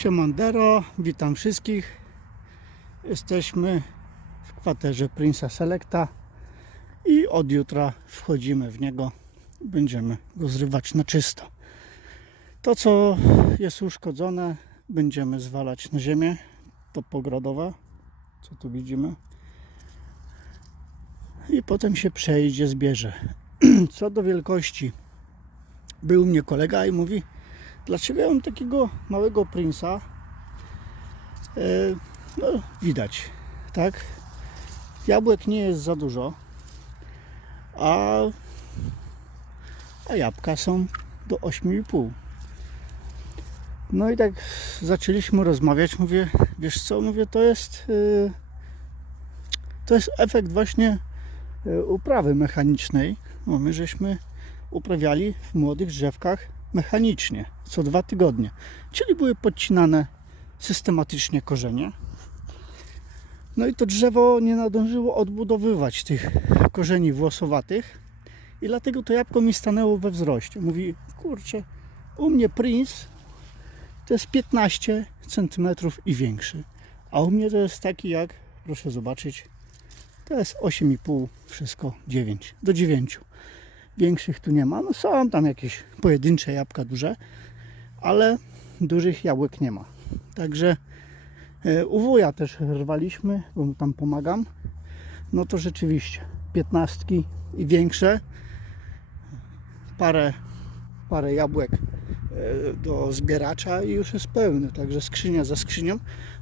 Siemandero, witam wszystkich. Jesteśmy w kwaterze Prince'a Selecta i od jutra wchodzimy w niego. Będziemy go zrywać na czysto. To, co jest uszkodzone, będziemy zwalać na ziemię. To pogradowe, co tu widzimy. I potem się przejdzie, zbierze. Co do wielkości, był mnie kolega i mówi, dlaczego ja mam takiego małego Prince'a? E, no, widać, tak? Jabłek nie jest za dużo, a, a jabłka są do 8,5. No i tak zaczęliśmy rozmawiać. Mówię, wiesz co, mówię, to jest y, to jest efekt właśnie y, uprawy mechanicznej. No, my żeśmy uprawiali w młodych drzewkach mechanicznie co dwa tygodnie. Czyli były podcinane systematycznie korzenie. No i to drzewo nie nadążyło odbudowywać tych korzeni włosowatych i dlatego to jabłko mi stanęło we wzroście. Mówi, kurczę, u mnie Prince to jest 15 cm i większy. A u mnie to jest taki jak, proszę zobaczyć, to jest 8,5, wszystko 9, do 9. Większych tu nie ma. No są tam jakieś pojedyncze jabłka duże, ale dużych jabłek nie ma. Także e, u wuja też rwaliśmy, bo mu tam pomagam. No to rzeczywiście 15 i większe. Parę, parę jabłek e, do zbieracza i już jest pełny. Także skrzynia za skrzynią,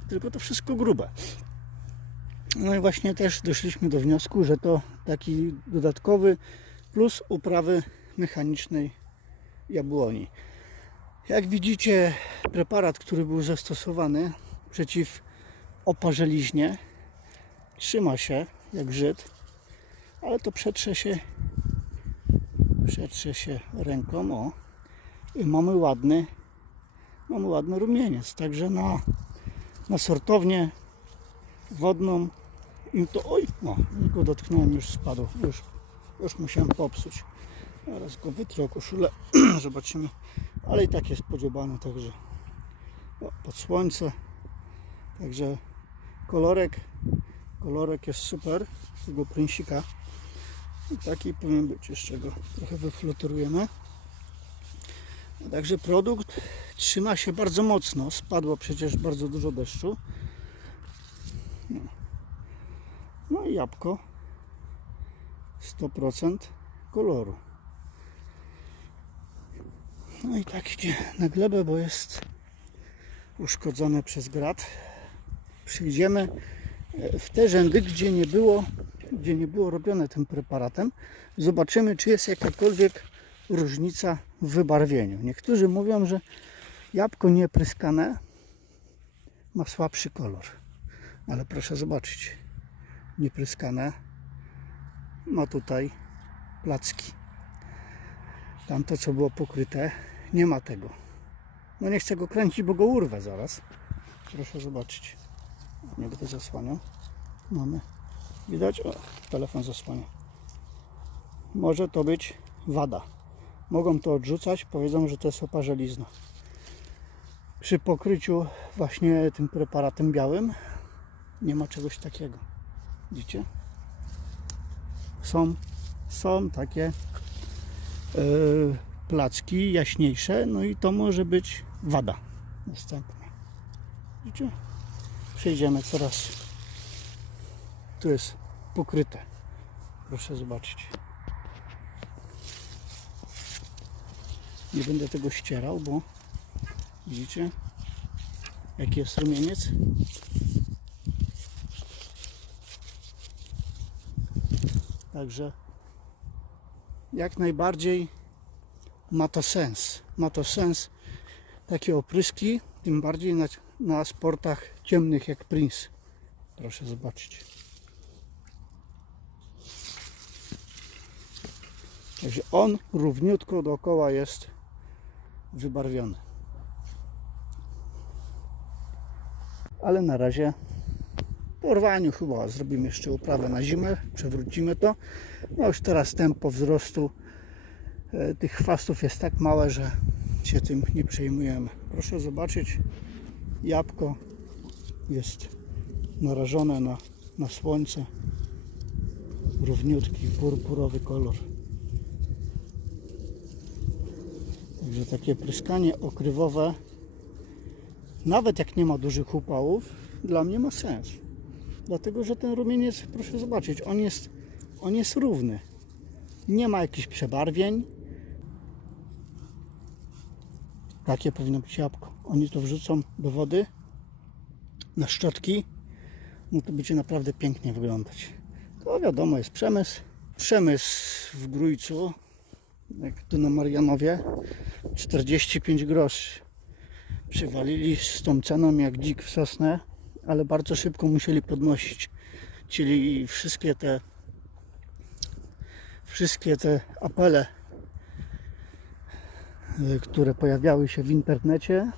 tylko to wszystko grube. No i właśnie też doszliśmy do wniosku, że to taki dodatkowy plus uprawy mechanicznej jabłoni. Jak widzicie, preparat, który był zastosowany przeciw oparzeliźnie, trzyma się jak Żyd, ale to przetrze się, przetrze się ręką, o, i mamy ładny, mamy ładny rumieniec, także na, na sortownię wodną im to, oj, no, go dotknąłem, już spadł, już, już musiałem popsuć. Teraz go wytrę koszulę, zobaczymy, ale i tak jest podziobany, także pod słońce, także kolorek, kolorek jest super tego pręsika i taki powinien być, jeszcze go trochę wyfluturujemy. Także produkt trzyma się bardzo mocno, spadło przecież bardzo dużo deszczu. No i jabłko 100% koloru. No i tak idzie na glebę, bo jest uszkodzone przez grat. Przyjdziemy e, w te rzędy, gdzie nie było, gdzie nie było robione tym preparatem. Zobaczymy, czy jest jakakolwiek różnica w wybarwieniu. Niektórzy mówią, że jabłko niepryskane ma słabszy kolor. Ale proszę zobaczyć, niepryskane ma tutaj placki. Tamto, co było pokryte, nie ma tego. No nie chcę go kręcić, bo go urwę zaraz. Proszę zobaczyć. Nie będę zasłaniał. Mamy. Widać? O, telefon zasłania. Może to być wada. Mogą to odrzucać, powiedzą, że to jest oparzelizna. Przy pokryciu właśnie tym preparatem białym nie ma czegoś takiego. Widzicie? Są, są takie yy, placki jaśniejsze, no i to może być wada następna. Widzicie? Przejdziemy coraz. Tu jest pokryte. Proszę zobaczyć. Nie będę tego ścierał, bo widzicie jaki jest rumieniec. Także jak najbardziej ma to sens. Ma to sens takie opryski, tym bardziej na, na sportach ciemnych jak Prince. Proszę zobaczyć. Także on równiutko dookoła jest wybarwiony. Ale na razie po rwaniu chyba zrobimy jeszcze uprawę na zimę, przewrócimy to. No już teraz tempo wzrostu e, tych chwastów jest tak małe, że się tym nie przejmujemy. Proszę zobaczyć, Jabłko jest narażone na, na słońce. Równiutki, purpurowy kolor. Także takie pryskanie okrywowe, nawet jak nie ma dużych upałów, dla mnie ma sens. Dlatego, że ten rumieniec, proszę zobaczyć, on jest, on jest równy. Nie ma jakichś przebarwień. Takie powinno być jabłko. Oni to wrzucą do wody na szczotki. No to będzie naprawdę pięknie wyglądać. To wiadomo, jest przemysł. Przemysł w Grójcu, jak tu na Marianowie, 45 groszy. Przywalili z tą ceną jak dzik w sosnę, ale bardzo szybko musieli podnosić. Czyli wszystkie te wszystkie te apele, y, które pojawiały się w internecie,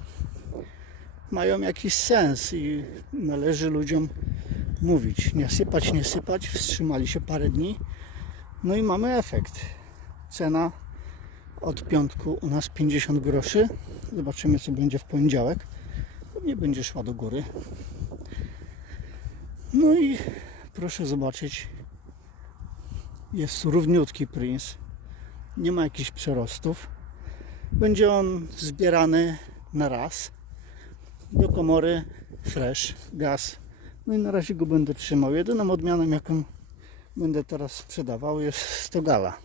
mają jakiś sens i należy ludziom mówić. Nie sypać, nie sypać. Wstrzymali się parę dni. No i mamy efekt. Cena od piątku u nas 50 groszy. Zobaczymy co będzie w poniedziałek. Pewnie będzie szła do góry. No i proszę zobaczyć. Jest równiutki Prince. Nie ma jakichś przerostów. Będzie on zbierany na raz do komory fresh, gaz. No i na razie go będę trzymał. Jedyną odmianą jaką będę teraz sprzedawał jest Stogala.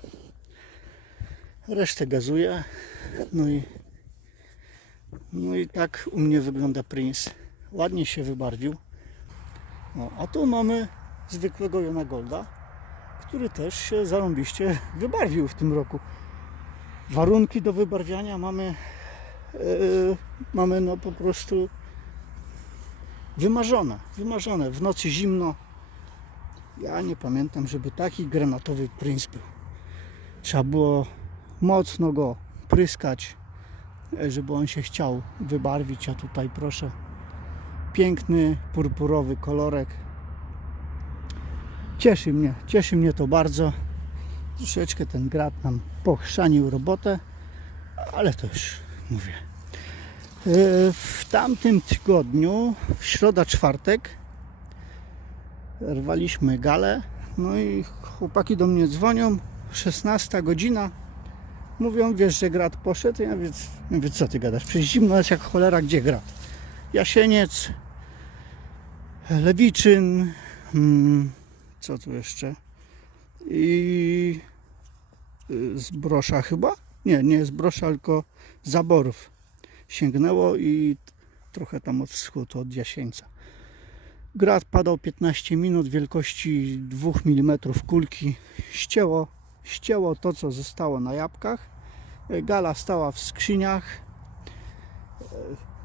Resztę gazuję. No i no i tak u mnie wygląda Prince. Ładnie się wybarwił. No, a tu mamy zwykłego Jona Golda, który też się zarąbiście wybarwił w tym roku. Warunki do wybarwiania mamy e, mamy no po prostu wymarzone, wymarzone. W nocy zimno. Ja nie pamiętam, żeby taki granatowy Prince był. Trzeba było mocno go pryskać, e, żeby on się chciał wybarwić, a tutaj proszę piękny, purpurowy kolorek. Cieszy mnie, cieszy mnie to bardzo. Troszeczkę ten grat nam pochrzanił robotę, ale to już mówię. E, W tamtym tygodniu, w środa, czwartek, rwaliśmy galę. No i chłopaki do mnie dzwonią, 16 godzina. Mówią, wiesz, że grat poszedł. Ja mówię, ja mówię co ty gadasz? Przecież zimno jest jak cholera, gdzie grat? Jasieniec, Lewiczyn, mm, co tu jeszcze? I y, z Brosza chyba? Nie, nie z Brosza, tylko Zaborów sięgnęło i trochę tam od wschód, od Jasieńca. Grad padał 15 minut wielkości 2 mm kulki. Ścięło, ścięło to, co zostało na jabłkach. Gala stała w skrzyniach.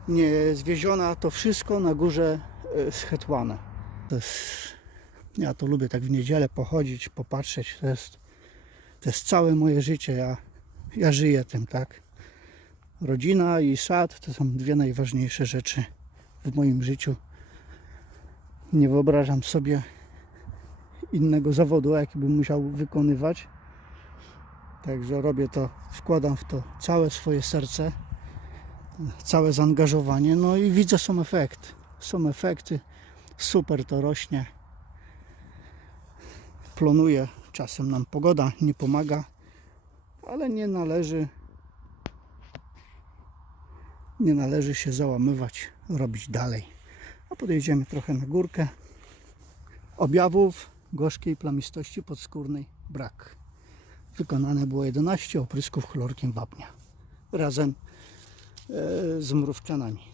Nie zwieziona, to wszystko na górze schetłane. To jest, ja to lubię tak w niedzielę pochodzić, popatrzeć. To jest, to jest całe moje życie. Ja, ja żyję tym, tak? rodzina i sad to są dwie najważniejsze rzeczy w moim życiu. Nie wyobrażam sobie innego zawodu, jaki bym musiał wykonywać. Także robię to, wkładam w to całe swoje serce, całe zaangażowanie. No i widzę, są efekty. Są efekty, super to rośnie. Plonuje, czasem nam pogoda nie pomaga, ale nie należy nie należy się załamywać, robić dalej. A podejdziemy trochę na górkę. Objawów gorzkiej plamistości podskórnej brak. Wykonane było 11 oprysków chlorkiem wapnia razem e, z mrówczanami.